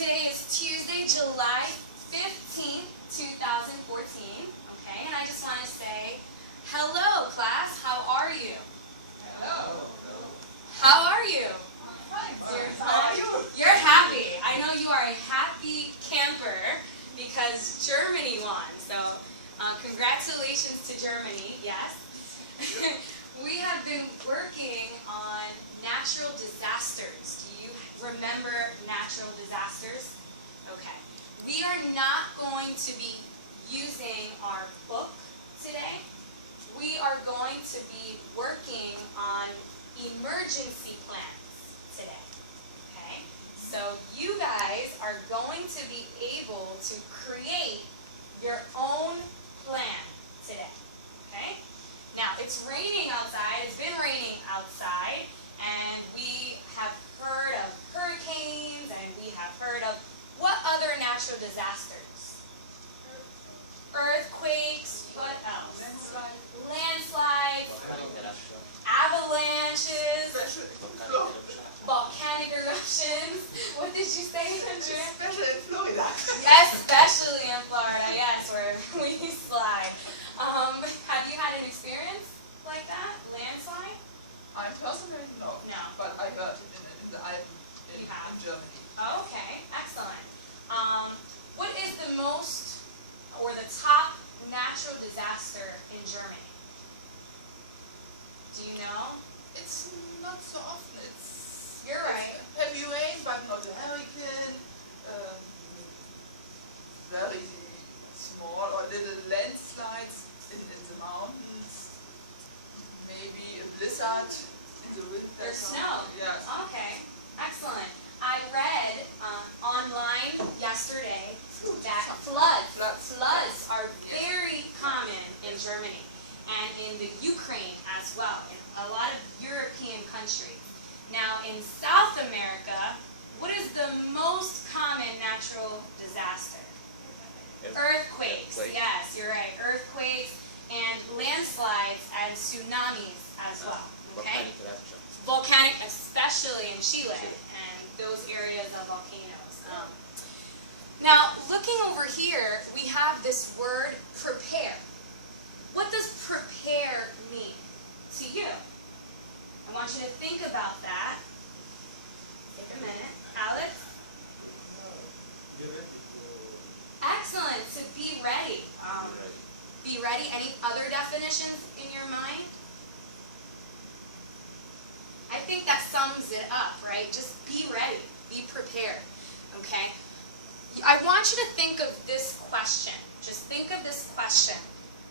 Today is Tuesday, July 15th, 2014, okay, and I just want to say, hello class, how are you? Hello. How are you? Fine. How are you? You're happy. I know you are a happy camper because Germany won, so congratulations to Germany, yes. We have been working on natural disasters. Do you remember natural disasters? Okay. We are not going to be using our book today. We are going to be working on emergency plans today. Okay? So you guys are going to be able to create your own plan today. Okay? Now, it's raining outside. It's been raining outside. And we have heard of hurricanes, and we have heard of what other natural disasters? Earthquakes. What else? Landslides. Avalanches. Volcanic eruptions. What did you say, Andrea? Especially in Florida. Especially in Florida, yes, where we slide. Have you had an experience like that? Landslide? I personally no. No. But I heard it in the Alpen in Germany. Oh, okay, excellent. What is the most, or the top natural disaster in Germany? Do you know? It's not so often. It's You're right. Heavy rain, but not a hurricane. Very small or little landslides in the mountains. Maybe a blizzard in the winter. There's snow. Yes. Okay, excellent. I read online yesterday that floods are very common in Germany and in the Ukraine as well, in a lot of European countries. Now in South America, what is the most common natural disaster? Earthquakes. Yes, you're right. Earthquakes and landslides and tsunamis as well. Okay? Volcanic, especially in Chile and those areas of volcanoes. Now, looking over here, we have this word prepare. What does prepare mean to you? I want you to think about that. Take a minute. Alex? Excellent. To be ready. Be ready. Any other definitions in your mind? I think that sums it up, right? Just be ready. Be prepared. Okay? I want you to think of this question. Just think of this question.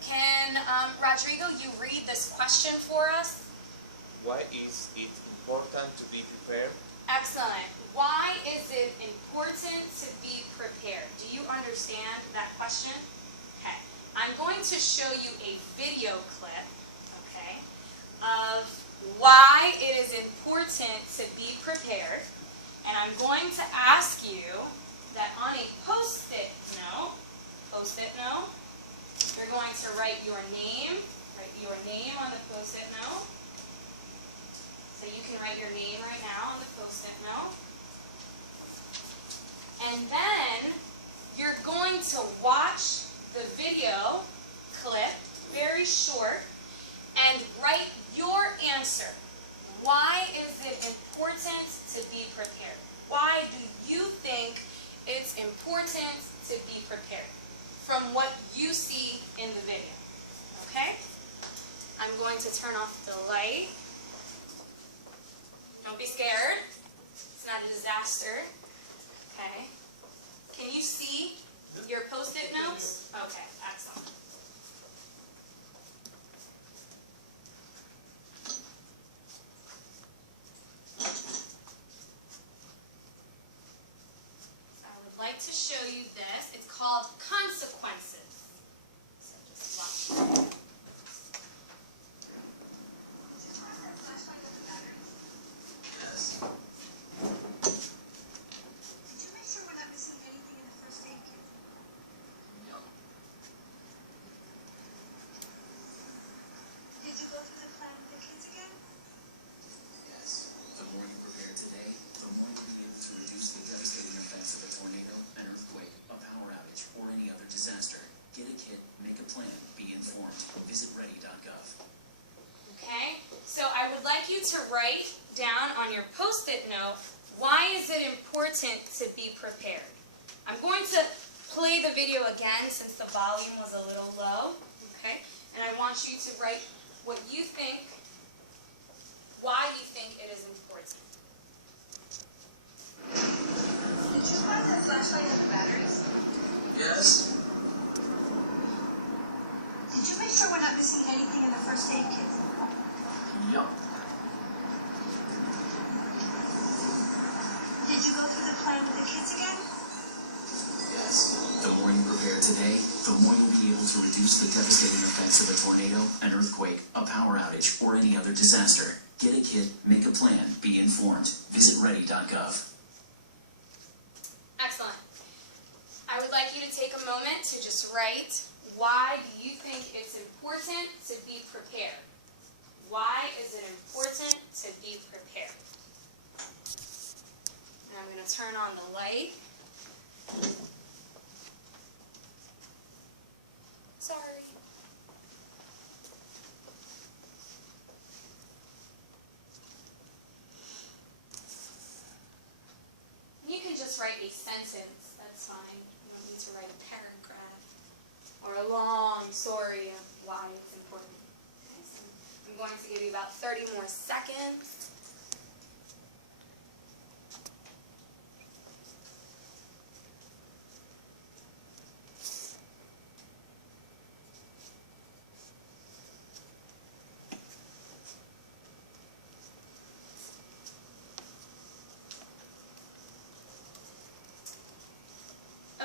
Can, Rodrigo, you read this question for us? Why is it important to be prepared? Excellent. Why is it important to be prepared? Do you understand that question? Okay. I'm going to show you a video clip, okay, of why it is important to be prepared. And I'm going to ask you that on a post-it note, you're going to write your name on the post-it note. So you can write your name right now on the post-it note. And then you're going to watch the video clip, very short, and write your answer. Why is it important to be prepared? Why do you think it's important to be prepared from what you see in the video? Okay? I'm going to turn off the light. Don't be scared. It's not a disaster. Okay. Can you see your post-it notes? Okay, excellent. I would like to show you this. It's called consequences. So just watch. Yes. The more you prepare today, the more you'll be able to reduce the devastating effects of a tornado. on your Post-it note, why is it important to be prepared? I'm going to play the video again since the volume was a little low, okay? And I want you to write what you think, why you think it is important. Did you find that flashlight and the batteries? Yes. Did you make sure we're not missing anything in the first aid kit? Yup. Did you go through the plan with the kids again? Yes. The more you prepare today, the more you'll be able to reduce the devastating effects of a tornado, an earthquake, a power outage, or any other disaster. Get a kit, make a plan, be informed. Visit ready.gov. Excellent. I would like you to take a moment to just write, why do you think it's important to be prepared? Why is it important to be prepared? And I'm going to turn on the light. Sorry. You can just write a sentence, that's fine. You don't need to write a paragraph or a long story of why it's important. Okay, so I'm going to give you about 30 more seconds.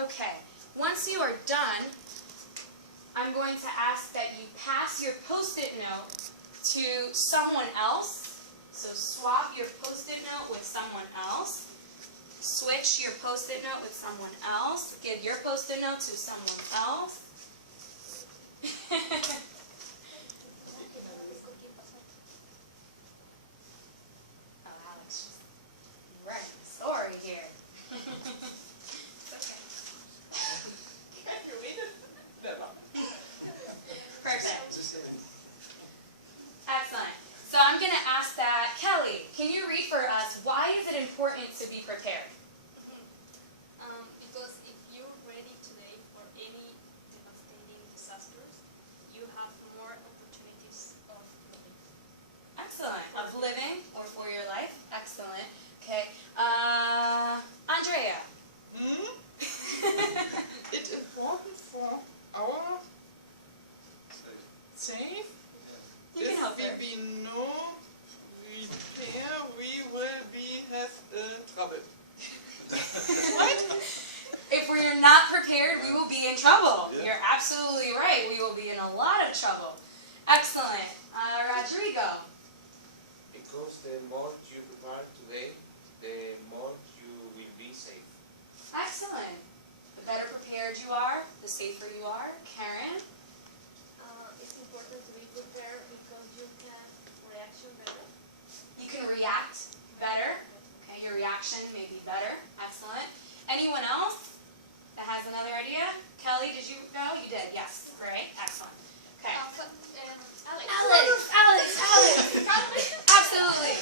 Okay, once you are done, I'm going to ask that you pass your Post-it note to someone else. So swap your Post-it note with someone else. Switch your Post-it note with someone else. Give your Post-it note to someone else. Oh, Alex, just writing a story here. It's okay. Can you read it? Never. Perfect. Excellent. So I'm going to ask that, Kelly, can you read for us, why is it important to be prepared? Because if you're ready today for any devastating disasters, you have more opportunities of living. Excellent. Of living or for your life? Excellent. Okay. Andrea. It's important for our safe. You can help her. If we know repair, we will have trouble. Right? If we're not prepared, we will be in trouble. Yeah. You're absolutely right. We will be in a lot of trouble. Excellent. Rodrigo. Because the more you prepare today, the more you will be safe. Excellent. The better prepared you are, the safer you are. Karen. It's important to be prepared because you can reaction better. You can react better. Okay, your reaction may be better. Excellent. Anyone else that has another idea? Kelly, did you go? You did. Yes. Great. Excellent. Okay. Alex. Alex. Absolutely.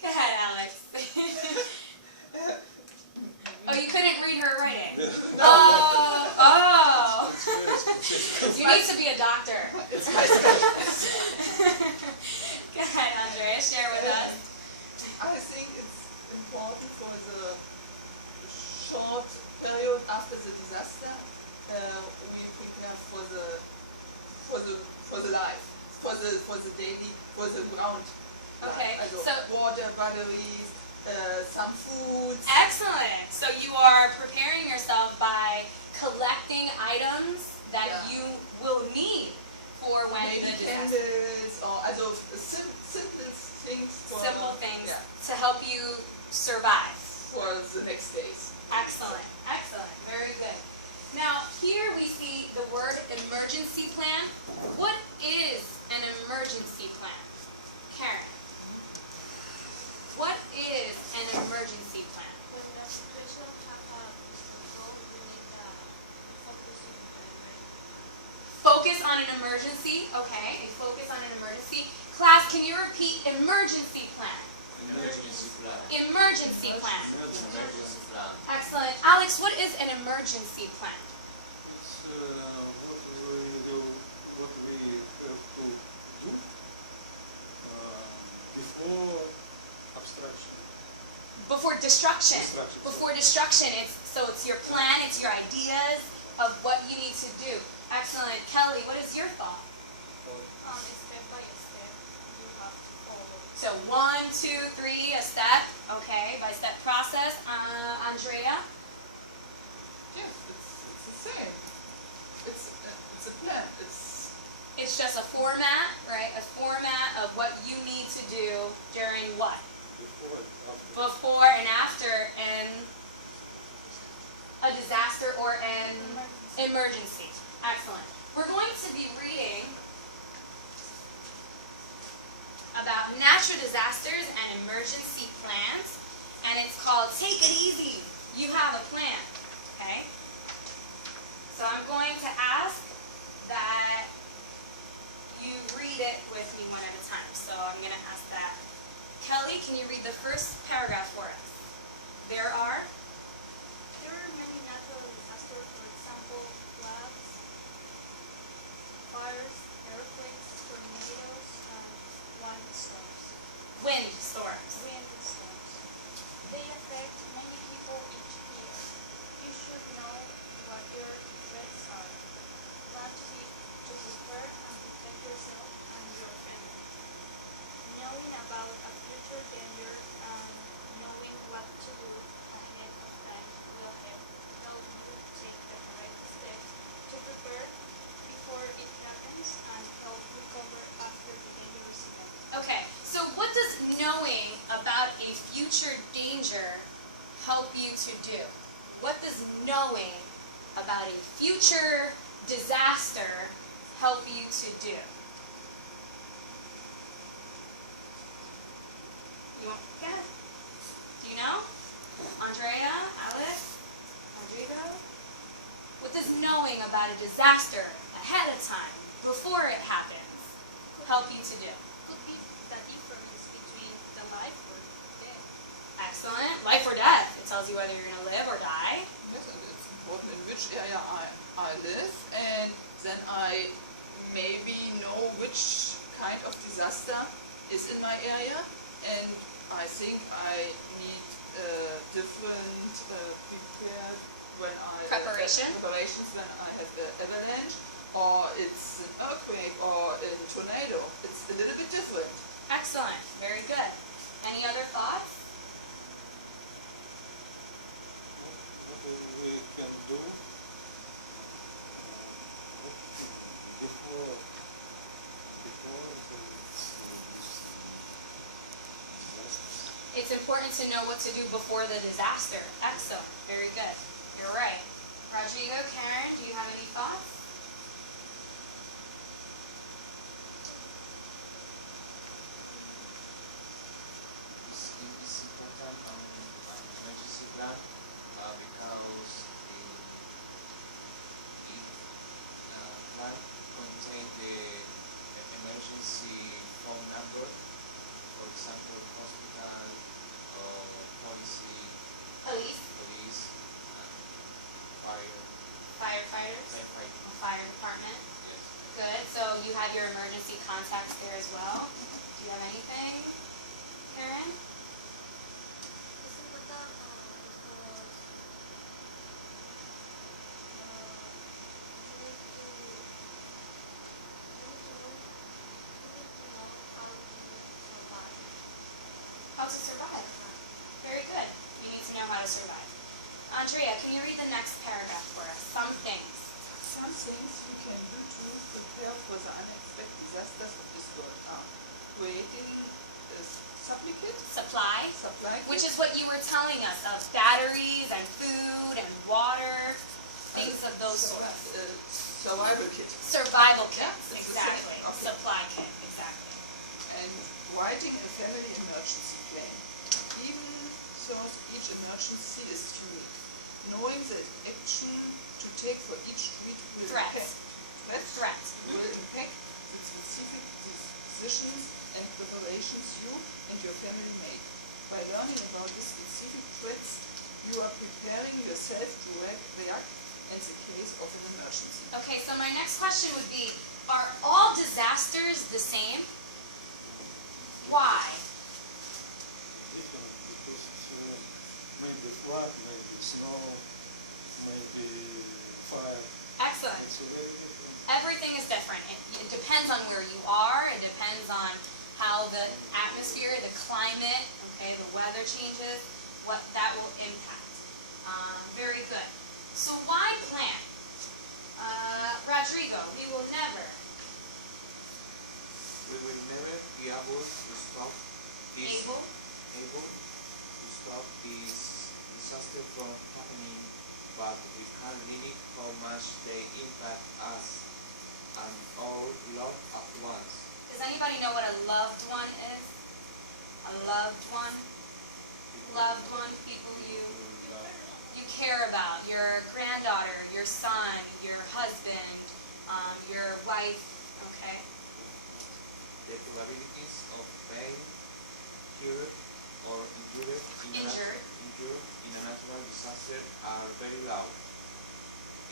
Go ahead, Alex. Oh, you couldn't read her writing. Oh. You need to be a doctor. It's my specialty. Go ahead, Andrea. Share with us. I think it's important for the short period after the disaster. We prepare for the life, for the daily, for the ground. Okay, Also so water, batteries, some foods. excellent. So you are preparing yourself by collecting items that Yeah. you will need for when Maybe the disaster. candles or also simple things Simple things yeah, to help you survive. for the next days. Excellent. Excellent. Very good. Now, here we see the word emergency plan. What is an emergency plan? Karen. What is an emergency plan? When the situation have a control, you need focus on the Focus on an emergency. Okay, and focus on an emergency. Class, can you repeat emergency plan? Emergency plan. Emergency plan. Emergency plan. Excellent. Alex, what is an emergency plan? It's what we have to do before abstraction. Before destruction. Destruction. Before destruction. It's your plan, it's your ideas of what you need to do. Excellent. Kelly, what is your thought? Step by step, you have to follow. So 1, 2, 3, a step. Okay, by step process. Andrea? Yes, it's the same. It's a plan. It's just a format, right? A format of what you need to do during what? Before and after. Before and after a disaster or an emergency. Excellent. We're going to be reading about natural disasters and emergency plans, and it's called Take It Easy. You have a plan, okay? So I'm going to ask that you read it with me one at a time. So I'm going to ask that. Kelly, can you read the first paragraph for us? There are Many natural disasters, for example, floods, fires, earthquakes, tornadoes, and windstorms. windstorms. They affect many people each year. You should know what your threats are. Plan to prepare and protect yourself and your family. Knowing about a future danger and knowing what to do ahead of time will help you take the correct steps to prepare before it happens and help recover after the dangerous event. Okay, so what does knowing about a future danger help you to do? What does knowing about a future disaster help you to do? You want, yeah. Do you know? Andrea, Alex, Rodrigo? What does knowing about a disaster ahead of time, before it happens, help you to do? Could be the difference between the life or death. Excellent. Life or death. It tells you whether you're going to live or die. Yes, and it's important in which area I live, and then I maybe know which kind of disaster is in my area, and I think I need different prepared when I preparations when I have the avalanche, or it's an earthquake or a tornado. It's a little bit different. Excellent. Very good. Any other thoughts? What we can do before It's important to know what to do before the disaster. Excellent. Very good. You're right. Rodrigo, Karen, do you have any thoughts? It's important an emergency plan because it plan contain the emergency phone number, for example, hospital or police, Firefighters? firefighting. Fire department? Yes. Good. So you have your emergency contacts there as well. Do you have anything, Karen? Es important because you need to know How how to survive. to survive. Very good. You need to know how to survive. Andrea, can you read the next paragraph for us? Some things. Some things you can do to prepare for the unexpected disasters of this world are creating a supply kit, Supply, kit, which is what you were telling us of batteries and food and water, things of those sorts. survival kit, Survival kits, Yeah, it's the exactly. same. Okay. Supply kit, exactly. and writing a family emergency plan. Even so, each emergency is unique. Knowing the action to take for each street will Threats. impact Threats. will impact the specific decisions and preparations you and your family make. By learning about these specific threats, you are preparing yourself to react in the case of an emergency. Okay, so my next question would be, are all disasters the same? Why? Different because maybe flood, maybe snow, maybe fire. Excellent. It's very different. Everything is different. It depends on where you are. It depends on how the atmosphere, the climate, okay, the weather changes, what that will impact. Very good. So why plan? Rodrigo, we will never. We will never be able to stop this Able? to stop this disaster from happening, but we can limit how much they impact us and our loved ones. Does anybody know what a loved one is? A loved one? Loved one, people you care about. Your granddaughter, your son, your husband, your wife, okay? The probabilities of being killed or injured in a natural disaster are very low.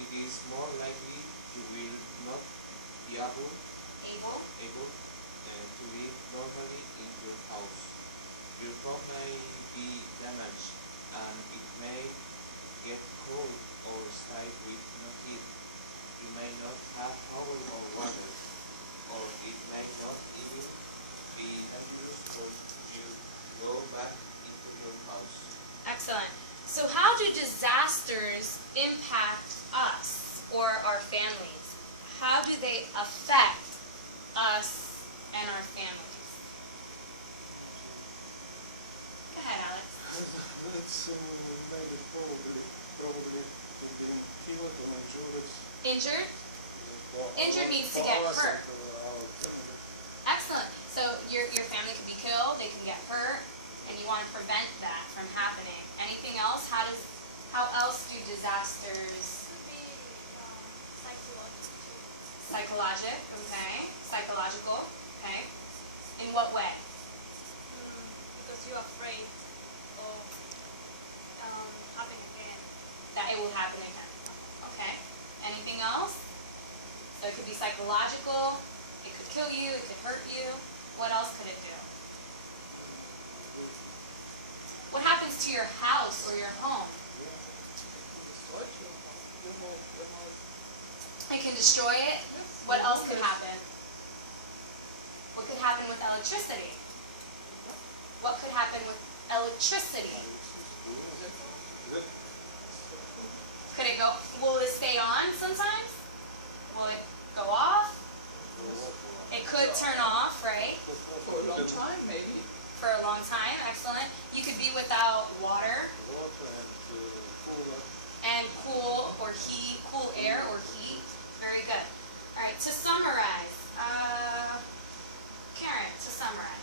It is more likely you will not be able to live normally in your house. Your home may be damaged and it may get cold or stay with no heat. You may not have power or water, or it may not even be dangerous for you to go back into your house. Excellent. So how do disasters impact us or our families? How do they affect us and our families? Go ahead, Alex. It's maybe probably being killed or injured. Injured? Injured means to get hurt. Excellent. So your family could be killed, they can get hurt, and you want to prevent that from happening. Anything else? How else do disasters? Could be psychological. Psychological, okay. In what way? Because you're afraid of happening again. That it will happen again. Okay. Anything else? So it could be psychological, it could kill you, it could hurt you. What else could it do? What happens to your house or your home? It can destroy it. What else could happen? What could happen with electricity? What could happen with electricity? Could it go, will it stay on sometimes? Will it go off? It could turn off, right? For a long time, maybe. For a long time, excellent. You could be without water and cool or heat, cool air or heat. Very good. All right, to summarize, Karen, to summarize.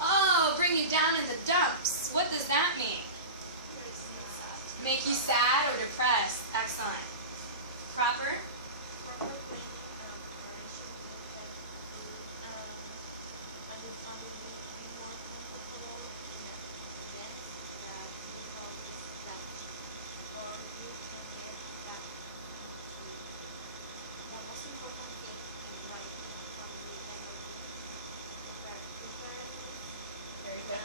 Oh, bring you down in the dumps. What does that mean? Make you sad or depressed. Excellent. Proper? Very good.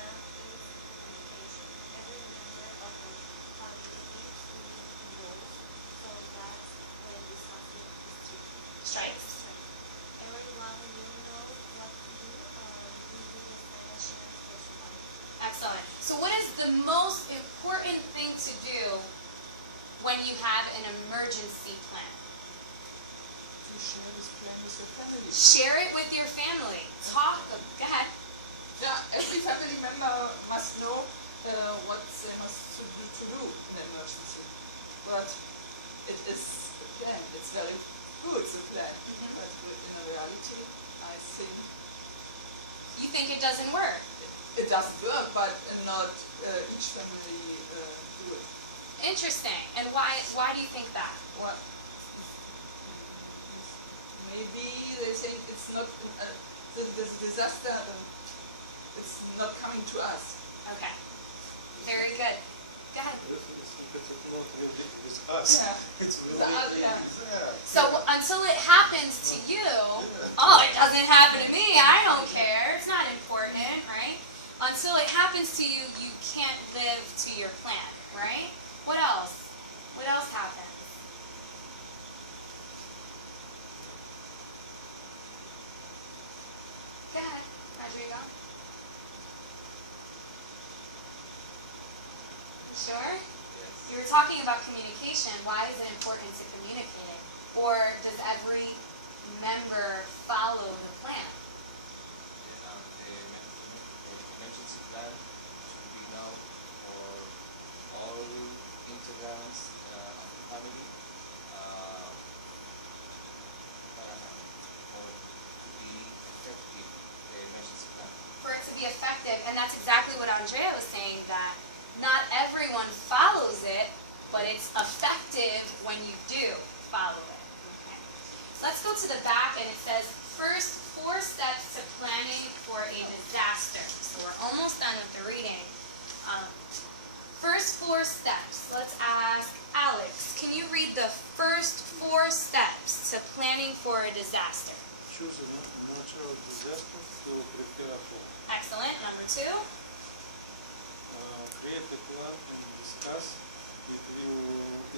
Strikes. Excellent. So what is the most important thing to do when you have an emergency plan? To share this plan with your family. Share it with your family. Talk. Go ahead. Yeah, every family member must know what they must do in an emergency. But it is a plan. It's very good, the plan. But in reality, I think You think it doesn't work? it doesn't work, but not each family do it. Interesting. And why do you think that? What? Maybe they think it's not this disaster. It's not coming to us. Okay. Very good. Go ahead. It's not really with us. Yeah. It's really Yeah. So until it happens to you, oh, it doesn't happen to me. I don't care. It's not important, right? Until it happens to you, you can't live to your plan, right? What else? What else happens? Go ahead, Rodrigo. You sure? Yes. You were talking about communication. Why is it important to communicate? Or does every member follow the plan? The emergency plan should be known for all integrants of the family for to be effective, the emergency plan. For it to be effective, and that's exactly what Andrea was saying, that not everyone follows it, but it's effective when you do follow it. Okay. Let's go to the back, and it says, first 4 steps to planning for a disaster. So we're almost done with the reading. First 4 steps. Let's ask Alex, can you read the first 4 steps to planning for a disaster? Choose a natural disaster to prepare for. Excellent. Number 2. Create a plan and discuss it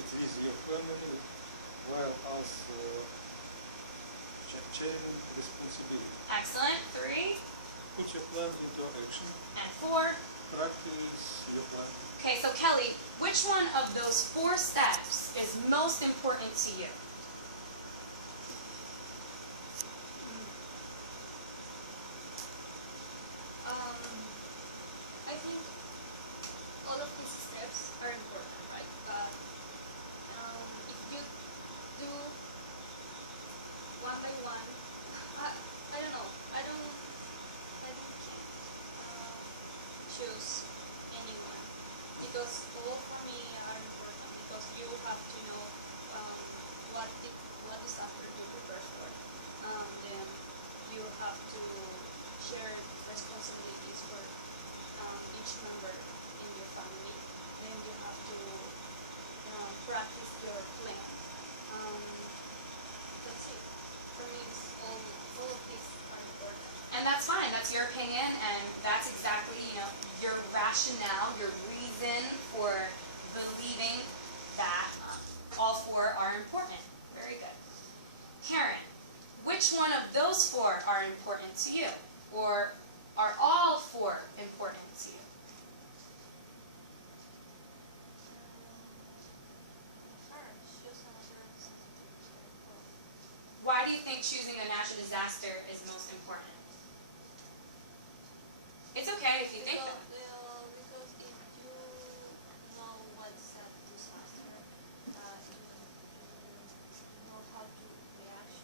with your family while also sharing responsibility. Excellent. 3. Put your plan into action. And 4. Practice your plan. Okay, so Kelly, which one of those 4 steps is most important to you? I think all of these steps are important, right? But if you do one by one, I don't know. I can't choose anyone because all for me are important because you have to know what disaster to prepare for. Then you have to share responsibilities for each member in your family. Then you have to practice your plan. That's it. For me, it's all of these are important. And that's fine, that's your opinion, and that's exactly, your rationale, your reason for believing that all 4 are important. Very good. Karen, which one of those 4 are important to you? Or are all 4 important to you? Why do you think choosing a natural disaster is most important? It's okay if you think that. Because if you know what's a disaster, you know how to react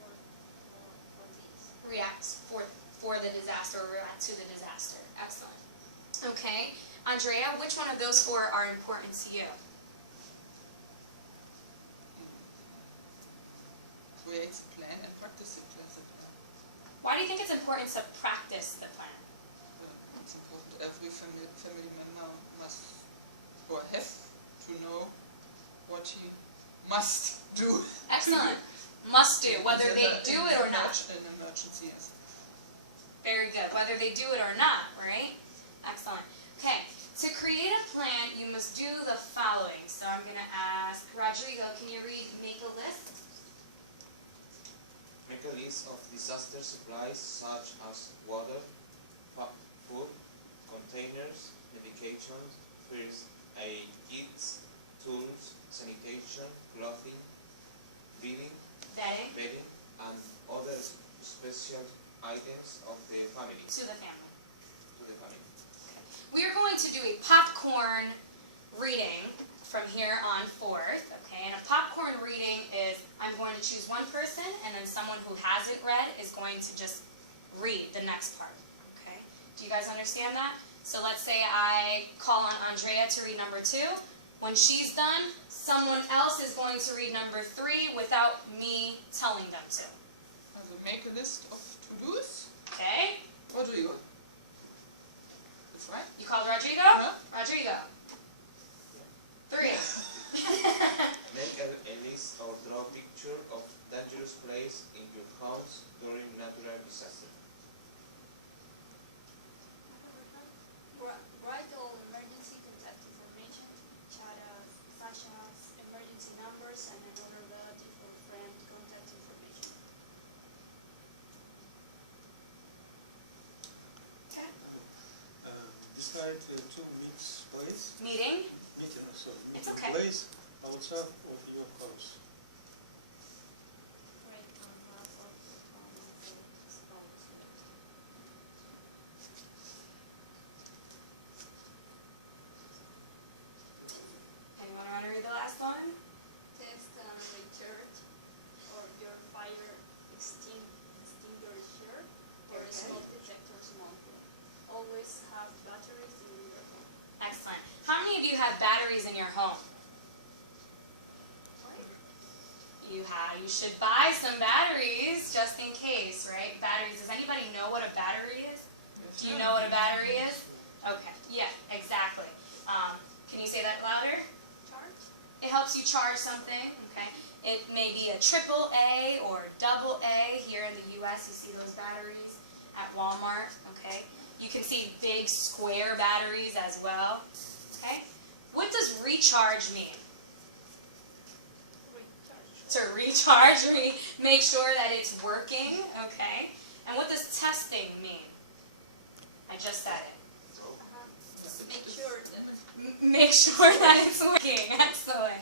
for this. React for the disaster, or react to the disaster. Excellent. Okay. Andrea, which one of those 4 are important to you? Create a plan and practice it as a plan. Why do you think it's important to practice the plan? It's important. Every family member must or have to know what he must do. Excellent. Must do, whether they do it or not. An emergency, yes. Very good. Whether they do it or not, right? Excellent. Okay. To create a plan, you must do the following. So I'm going to ask Rodrigo, can you make a list? Make a list of disaster supplies such as water, food, containers, medications, first aid kits, tools, sanitation, clothing, bedding, Bedding and other special items of the family. to the family. We are going to do a popcorn reading from here on forth, okay? And a popcorn reading is, I'm going to choose one person, and then someone who hasn't read is going to just read the next part, okay? Do you guys understand that? So let's say I call on Andrea to read number 2. When she's done, someone else is going to read number 3 without me telling them to. Also make a list of to-dos. Okay? Rodrigo. That's right. You called Rodrigo? Huh? Rodrigo. 3. Make a list or draw a picture of dangerous place in your house during natural disaster. Write all emergency contact information, such as emergency numbers and another relative or friend contact information. Okay. Decide 2 weeks place. Meeting? Meeting, sorry. It's okay. Place outside of your house. Write on map of exposed. Anyone want to read the last one? Test and recharge or your fire extinguisher or Okay. smoke detectors monthly. Always have batteries in your home. Excellent. How many of you have batteries in your home? You should buy some batteries just in case, right? Batteries. Does anybody know what a battery is? Do you know what a battery is? Okay. Yeah, exactly. Can you say that louder? Charge? It helps you charge something, okay? It may be a AAA or AA. Here in the U.S., you see those batteries at Walmart, okay? You can see big square batteries as well, okay? What does recharge mean? To recharge, make sure that it's working, okay? And what does testing mean? I just said it. Make sure Make sure that it's working. Excellent.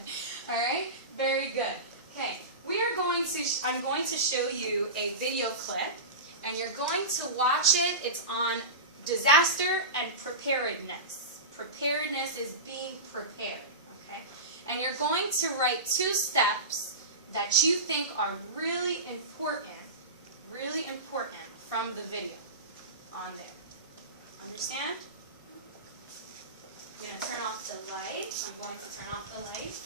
All right. Very good. Okay. I'm going to show you a video clip, and you're going to watch it. It's on disaster and preparedness. Preparedness is being prepared. Okay. And you're going to write 2 steps that you think are really important from the video on there. Understand? I'm going to turn off the light. I'm going to turn off the light.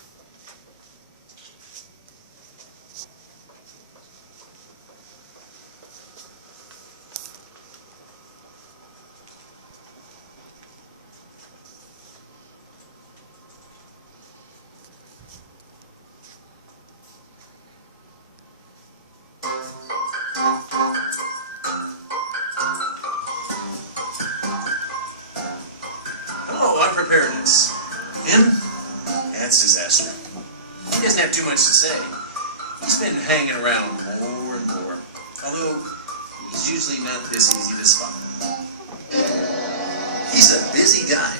Hello, I'm Preparedness. Him? That's Disaster. He doesn't have too much to say. He's been hanging around more and more, although he's usually not this easy to spot. He's a busy guy.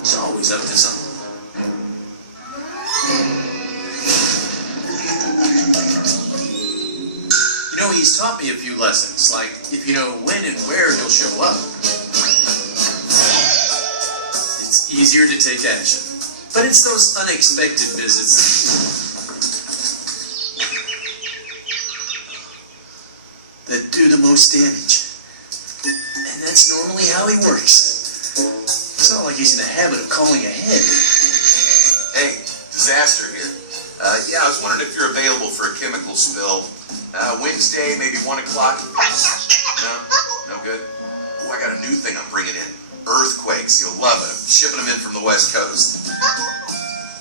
He's always up to something. You know, he's taught me a few lessons, like if you know when and where he'll show up, it's easier to take action. But it's those unexpected visits that do the most damage. And that's normally how he works. It's not like he's in the habit of calling ahead. Hey, Disaster here. Yeah, I was wondering if you're available for a chemical spill. Wednesday, maybe 1 o'clock. No? No good? Oh, I got a new thing I'm bringing in. Earthquakes. You'll love it. I'm shipping them in from the West Coast.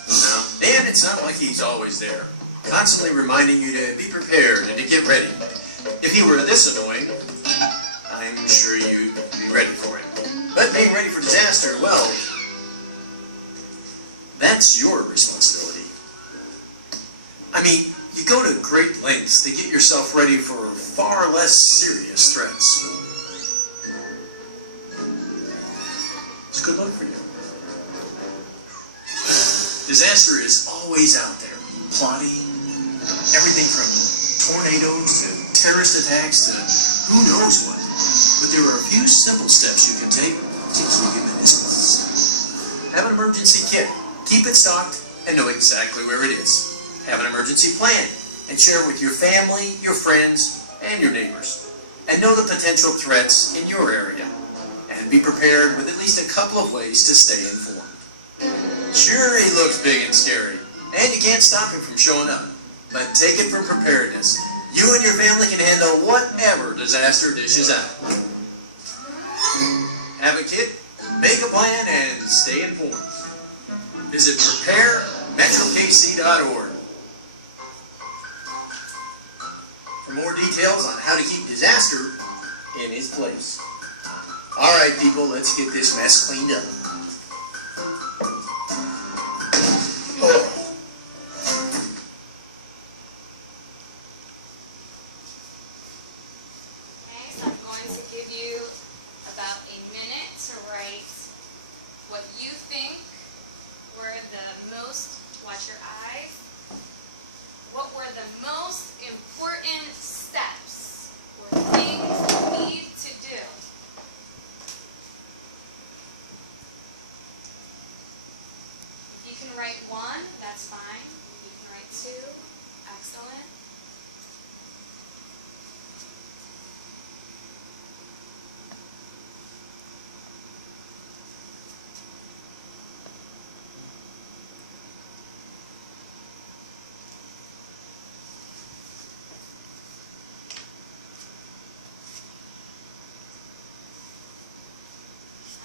No? And it's not like he's always there, constantly reminding you to be prepared and to get ready. If he were this annoying, I'm sure you'd be ready for him. But being ready for disaster, well, that's your responsibility. I mean, you go to great lengths to get yourself ready for far less serious threats. It's good luck for you. Disaster is always out there, plotting everything from tornadoes to terrorist attacks to who knows what. But there are a few simple steps you can take to keep him in his place. Have an emergency kit, keep it stocked, and know exactly where it is. Have an emergency plan, and share it with your family, your friends, and your neighbors. And know the potential threats in your area. And be prepared with at least a couple of ways to stay informed. Sure, he looks big and scary, and you can't stop him from showing up. But take it from preparedness. You and your family can handle whatever disaster dishes out. Have a kid, make a plan, and stay informed. Visit preparemetrokc.org for more details on how to keep disaster in his place. All right, people, let's get this mess cleaned up. Oh. Okay, so I'm going to give you about a minute to write what you think were the most, watch your eyes, what were the most important steps or things you need to do. If you can write one, that's fine. You can write two, excellent.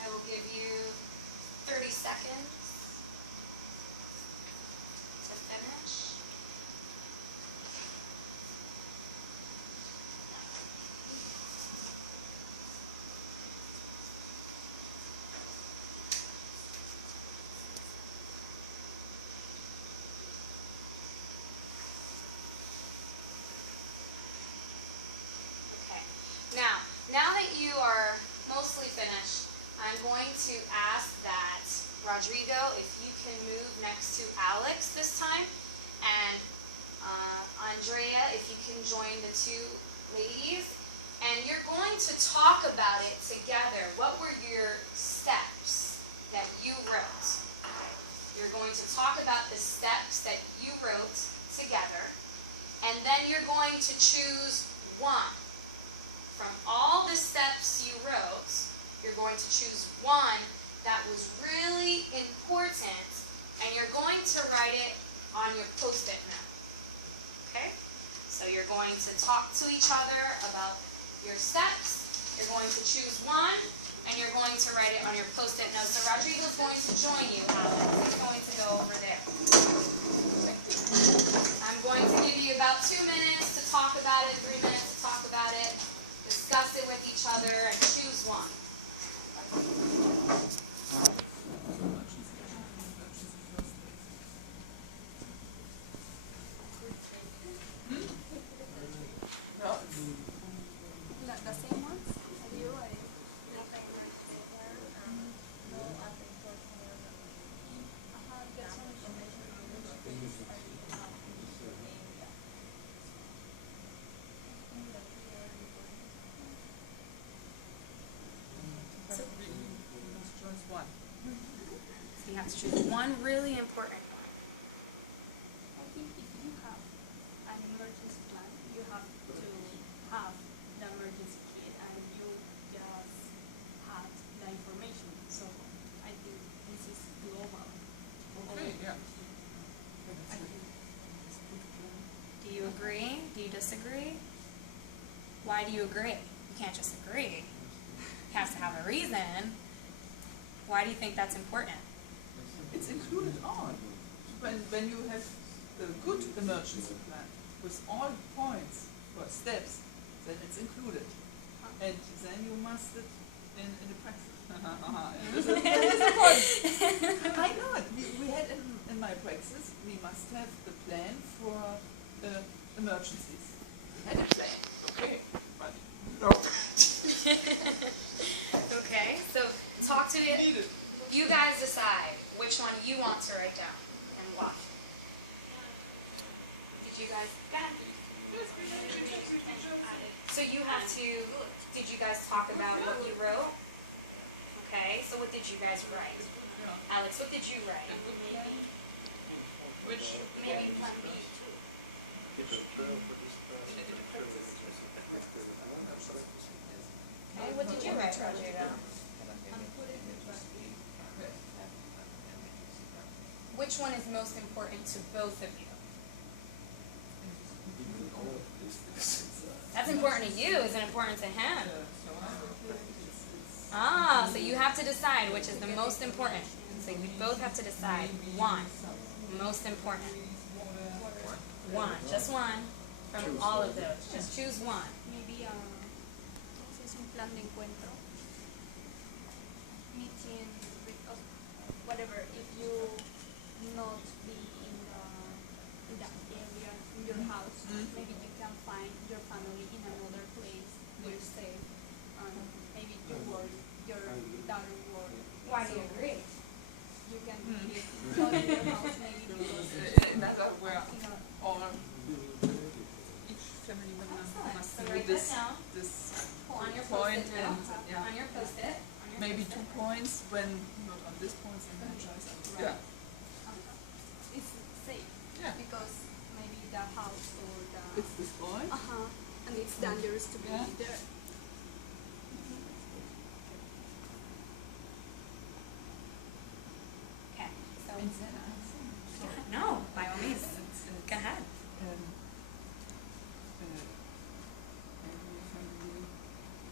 I will give you 30 seconds to finish. Okay. Now that you are mostly finished, I'm going to ask that Rodrigo, if you can move next to Alex this time, and Andrea, if you can join the two ladies, and you're going to talk about it together. What were your steps that you wrote? You're going to talk about the steps that you wrote together, and then you're going to choose one. From all the steps you wrote, you're going to choose one that was really important, and you're going to write it on your Post-it note. Okay? So you're going to talk to each other about your steps. You're going to choose one, and you're going to write it on your Post-it note. So Rodrigo's going to join you, Alex. He's going to go over there. I'm going to give you about 2 minutes to talk about it, 3 minutes to talk about it. Discuss it with each other and choose one. No. The same ones? You or get some information. One. So you have to choose one really important one. I think if you have an emergency plan, you have to have the emergency kit and you just have the information. So I think this is global. Okay, yeah. I think Do you agree? Do you disagree? Why do you agree? You can't just agree. You have to have a reason. Why do you think that's important? It's included all. When you have a good emergency plan with all points or steps, then it's included. And then you must it in the practice. This is the point. I know it. We had in my practice, we must have the plan for emergencies. We had a plan, okay, but no. Okay, so talk to it. Needed. You guys decide which one you want to write down and why. Did you guys? Go ahead. So you have to. Did you guys talk about what you wrote? Okay. So what did you guys write? Alex, what did you write? Which Maybe plan B. Okay. What did you write, Rodrigo? which one is most important to both of you? That's important to you. Is it important to him? Ah, so you have to decide which is the most important. So you both have to decide one. Most important. One. Just one from all of those. Just choose one. Maybe si es un plan de encuentro. Meeting with whatever. If you not be in the area in your house, maybe you can find your family in another place where you're safe. Maybe you work, your daughter work. Why do you agree? You can be not in your house maybe because Another where you know, all each family member must So do write this that down this on your point post-it and note. yeah, On your post-it. On your maybe post-it. 2 points when not on this point and then choice. Right. It's safe Yeah. because maybe the house or the It's this point. and it's dangerous to be Yeah. there. Okay. So And then I think no, by all means. it's, Go ahead. every family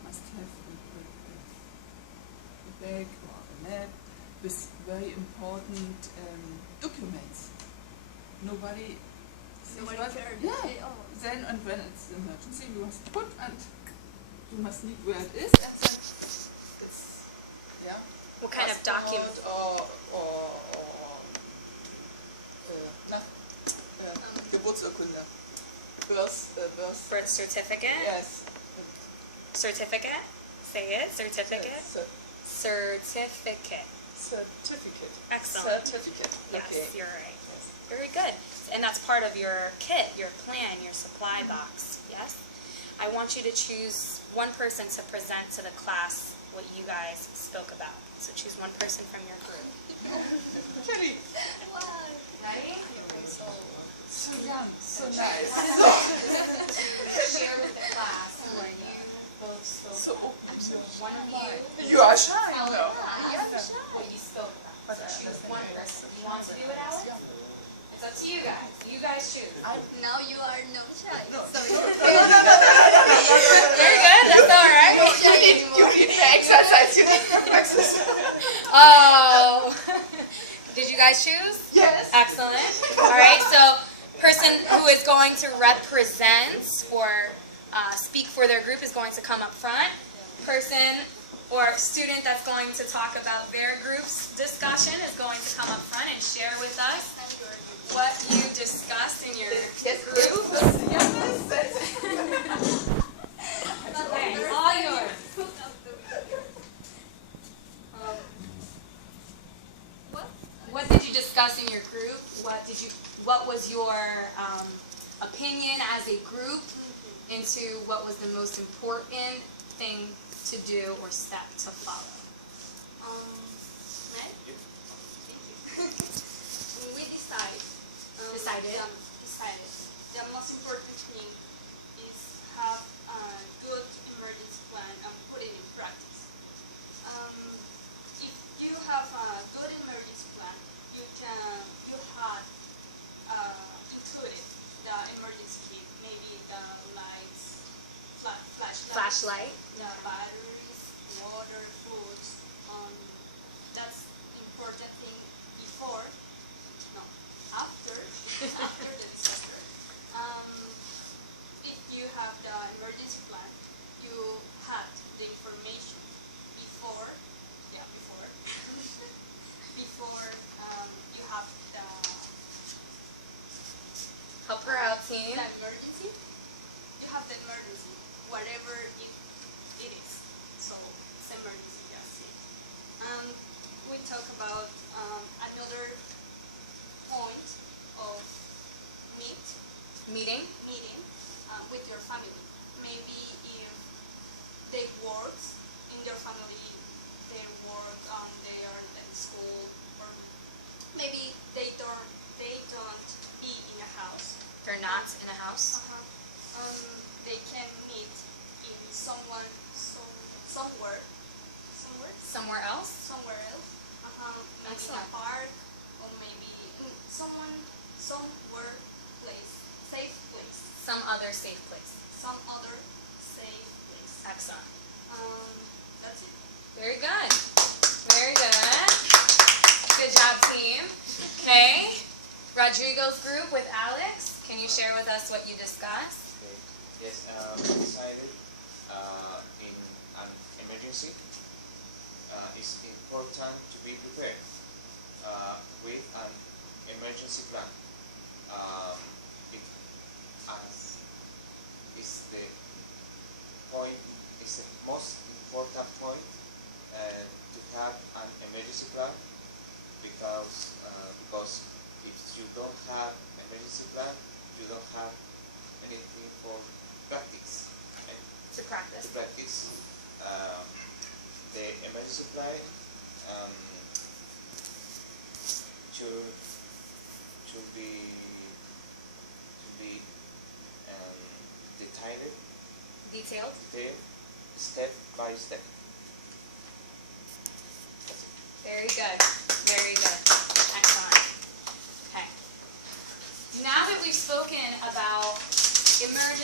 must have a bag or a map with very important documents. Nobody sees Nobody what- cared. Yeah. Oh. Then and when it's an emergency, you must put and you must need where it is and then it's yeah. What kind of passport document? or Geburtsurkunde. Birth. Birth certificate? Yes. Certificate? Say it. Certificate? Certificate. Certificate. Excellent. Certificate. Yes, Okay. you're right. Yes. Very good. And that's part of your kit, your plan, your supply box. Yes? I want you to choose one person to present to the class what you guys spoke about. So choose one person from your group. Kelly. Ready? So young. So nice. To share with the class what you both spoke So about. open. One of you You are shy. tell No. what you spoke about. So choose one person. You want to do it, Alex? It's up to you guys. You guys choose. Now you are no shy. No. So Very good. That's all right. no shy anymore. You need the exercise. You need the exercise. Oh. Did you guys choose? Yes. Excellent. All right. So, person who is going to represent or speak for their group is going to come up front. Person or student that's going to talk about their group's discussion is going to come up front and share with us what you discussed in your group. Okay, all yours. What did you discuss in your group? What was your opinion as a group into what was the most important thing to do or step to follow? We decided. The most important thing is have a good emergency plan and put it in practice. If you have a good emergency plan, you have included the emergency kit, maybe the lights, Flashlight. the batteries, water, foods. That's important thing after the disaster. If you have the emergency plan, you had the information before you have the Help her out, team. emergency. You have the emergency, whatever it is. So it's emergency, yes. We talk about another point of Meeting. meeting with your family. Maybe if they work in your family, they work, they are in school, or maybe they don't be in a house. They're not in a house. They can meet in somewhere Somewhere else. else. Maybe in Excellent. a park or maybe other safe place. Some other safe place. Excellent. That's it. Very good. Very good. Good job, team. Okay. Rodrigo's group with Alex. Can you share with us what you discussed? Okay. Yes, we decided in an emergency, it's important to be prepared with an emergency plan. It as is the point, is the most important point to have an emergency plan because if you don't have emergency plan, you don't have anything for practice. And To practice. to practice the emergency plan should be detailed Detailed. step by step. That's it. Very good. Very good. Excellent. Okay. Now that we've spoken about emergency